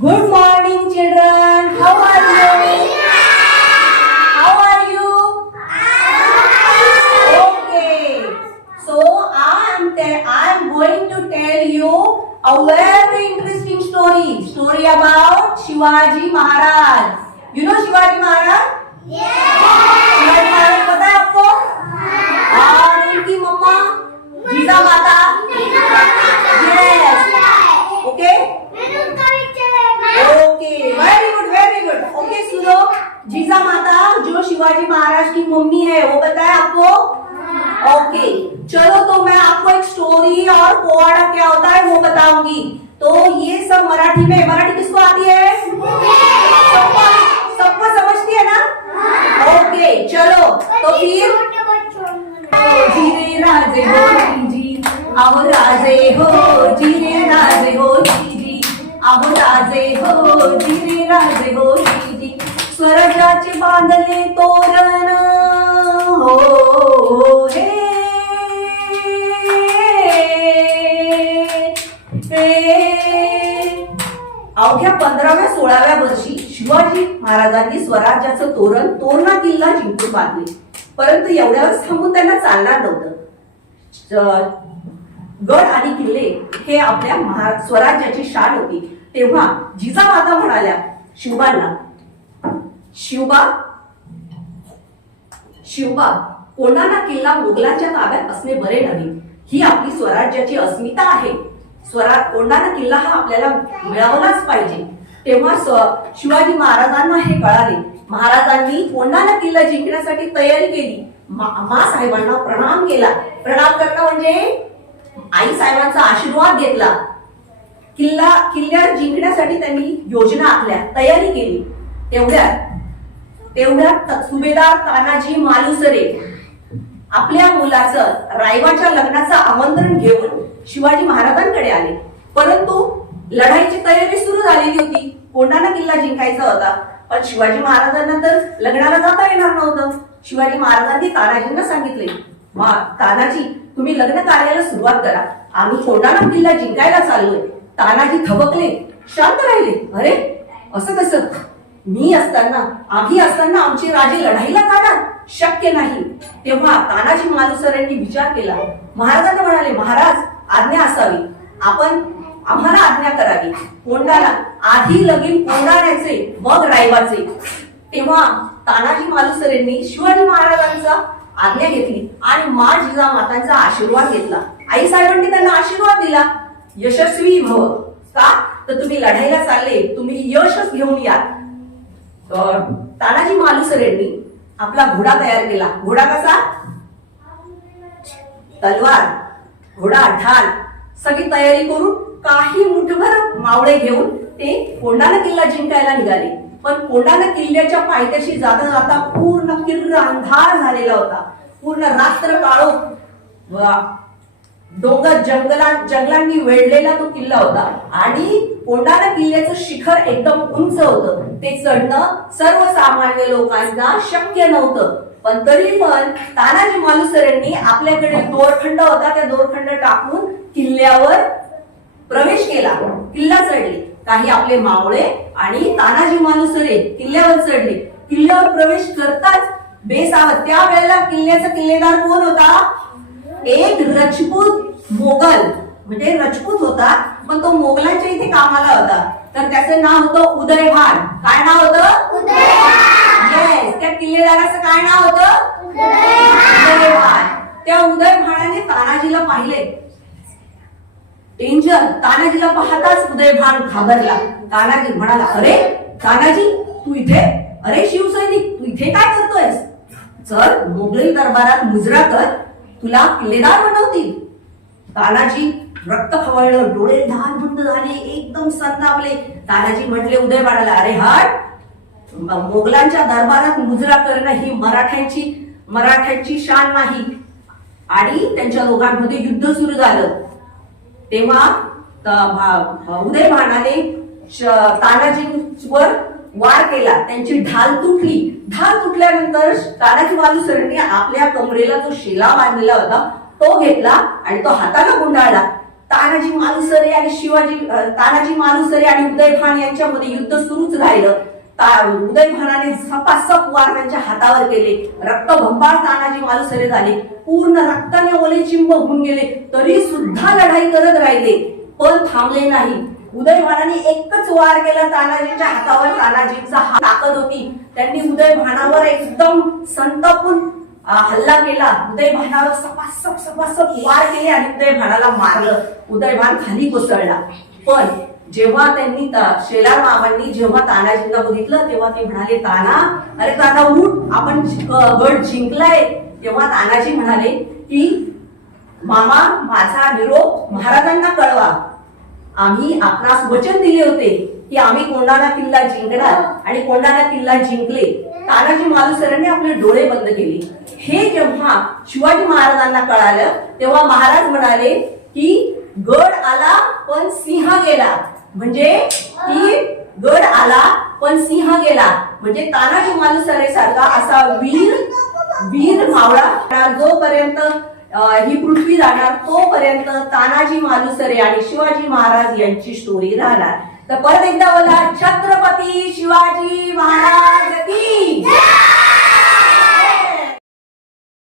Good morning, children. How are you? How are you? Okay. So I am going to tell you a very interesting story. Story about Shivaji Maharaj. You know Shivaji Maharaj? Shivaji Maharaj पता है आपको? और उनकी mamma जीजा माता. Yes. Okay. Okay. Very good. Very good. Okay सुनो. जीजा माता जो शिवाजी महाराज की मम्मी है वो पता है आपको? ओके. चलो तो मैं आपको एक स्टोरी और पोवाड़ा क्या होता है वो बताऊंगी. तो ये सब मराठी में. मराठी किसको आती है? सबको समझती है ना? ओके चलो तो फिर जीरे राजे हो जी आओ राजे हो जीरे राजे हो जी आओ राजे हो जीरे राजे हो जी स्वराज्याचे बांधले तोरण हो हे अवघ्या 15व्या-16व्या वर्षी शिवाजी महाराजांनी स्वराज्याचं तोरणा किल्ला जिंकून बांधले. परंतु एवढ्यावर थांबून त्यांना चालणार नव्हतं. गड आणि किल्ले हे आपल्या स्वराज्याची शान होती. तेव्हा जिजामाता म्हणाल्या शिवबांना, शिवबा कोंढाणा किल्ला मोगलांच्या ताब्यात असणे बरे नव्हे. ही आपली स्वराज्याची अस्मिता आहे. कोंढाणा किल्ला हा आपल्याला मिळवलाच पाहिजे. तेव्हा शिवाजी महाराजांना हे कळाले. महाराजांनी कोंढाणा किल्ला जिंकण्यासाठी तयारी केली. साहेबांना प्रणाम केला. प्रणाम करणं म्हणजे आई साहेबांचा आशीर्वाद घेतला. किल्ला जिंकण्यासाठी त्यांनी योजना आखल्या, तयारी केली. तेवढ्यात सुभेदार तानाजी मालुसरे आपल्या मुलाचं रायबाच्या लग्नाचं आमंत्रण घेऊन शिवाजी महाराजांकडे आले. परंतु लढाईची तयारी सुरू झालेली होती. कोंढाणा किल्ला जिंकायचा होता. पण शिवाजी महाराजांना तर लग्नाला जाता येणार नव्हतं. शिवाजी महाराजांनी तानाजींना सांगितले, तानाजी तुम्ही लग्न कार्याला सुरुवात करा, आम्ही कोंढाणा किल्ला जिंकायला चाललोय. तानाजी थबकले, शांत राहिले. अरे असं कसं? आम्ही असताना आमचे राजे लढाईला जाणार? शक्य नाही. तेव्हा तानाजी मालुसरेंनी विचार केला. महाराजांना म्हणाले, महाराज आज्ञा असावी, आम्हाला आज्ञा करावी. कोंढाणा आधी लगीन कोंढाण्याचे मग रायबाचे. तेव्हा तानाजी मालुसरेंनी शिवाजी महाराजांचा आज्ञा घेतली आणि जिजामातांचा आशीर्वाद घेतला. आई साहेबांनी त्यांना आशीर्वाद दिला, यशस्वी भव. का तर तुम्ही लढाईला चालले, तुम्ही यशच घेऊन या. तानाजी मालुसरेंनी आपला घोडा तयार केला. घोडा कसा? तलवार, घोडा, ढाल सगळी तयारी करून काही मुठभर मावळे घेऊन ते कोंढाणा किल्ला जिंकायला निघाले. पण कोंढाणा किल्ल्याच्या पायथ्याशी जाता जाता पूर्ण किर्र अंधार झालेला होता. पूर्ण रात्र काळोख, डोंगर जंगलांनी वेढलेला तो किल्ला होता. आणि कोंढाणा किल्ल्याचं शिखर एकदम उंच होतं. ते चढणं सर्वसामान्य लोकांना शक्य नव्हतं. पण तरी पण तानाजी मालुसरेंनी आपल्याकडे दोरखंड होता, त्या दोरखंड टाकून किल्ल्यावर प्रवेश केला. किल्ला चढले. काही आपले मावळे आणि तानाजी मालुसरे किल्ल्यावर चढले. किल्ल्यावर प्रवेश करताच बेसावध, त्या वेळेला किल्ल्याचा किल्लेदार कोण होता? एक रजपूत मोगल, म्हणजे रजपूत होता, पण तो मोगलांच्या इथे कामाला होता. तर त्याचं नाव होतं उदयभान. काय नाव होतं? येस. त्या किल्लेदाराचं काय नाव होतं? उदयभान. त्या उदयभानाने तानाजीला पाहिले. डेंजर. तानाजीला पाहताच उदयभान घाबरला. तानाजी म्हणाला, अरे तानाजी तू इथे? अरे शिवसैनिक तू इथे काय करतोयस? चल मोगली दरबारात मुजरा कर, तुला किल्लेदार बनवतील. तानाजी रक्त खवळलं, डोळे धारबंद झाले, एकदम संतापले. तानाजी म्हटले उदयभानाला, अरे हट, मोगलांच्या दरबारात मुजरा करणं ही मराठ्यांची शान नाही. आणि त्यांच्या दोघांमध्ये युद्ध सुरू झालं. तेव्हा उदयभानाने तानाजींवर वार केला. त्यांची ढाल तुटली. ढाल तुटल्यानंतर तानाजी मालुसरेंनी आपल्या कमरेला जो शेला बांधलेला होता तो घेतला आणि तो हाताला गुंडाळला. तानाजी मालुसरे आणि तानाजी मालुसरे आणि उदयभान यांच्यामध्ये युद्ध सुरूच राहिलं. उदयभानाने सपासप वार त्यांच्या हातावर केले. रक्तभंबाळ तानाजी मालुसरे झाले, पूर्ण रक्ताने ओलेचिंब होऊन गेले, तरी सुद्धा लढाई करत राहिले, पण थांबले नाही. उदयभानाने एकच वार केला तानाजीच्या हातावर. तानाजींचा हात ताकद होती, त्यांनी उदयभानावर एकदम संतापून हल्ला केला. उदयभानावर सपासप वार केले आणि उदयभानाला मारलं. उदयभान खाली कोसळला. पण जेव्हा त्यांनी शेलार मामांनी जेव्हा तानाजींना बघितलं तेव्हा ते म्हणाले, अरे ताना उठ, आपण गड जिंकलाय. तेव्हा तानाजी म्हणाले की मामा, माझा निरोप महाराजांना कळवा. आम्ही आपणास वचन दिले होते की आम्ही कोंढाणा किल्ला जिंकणार आणि कोंढाणा किल्ला जिंकले. तानाजी मालुसरेंनी आपले डोळे बंद केले. हे जेव्हा शिवाजी महाराजांना कळालं तेव्हा महाराज म्हणाले की गड आला पण सिंह गेला. म्हणजे की गड आला पण सिंह गेला, म्हणजे तानाजी मालुसरे सारखा असा वीर मावळा जोपर्यंत ही पृथ्वी राहणार तोपर्यंत तानाजी मालुसरे आणि शिवाजी महाराज यांची स्टोरी राहणार. तर परत एकदा बोला, छत्रपती शिवाजी महाराज की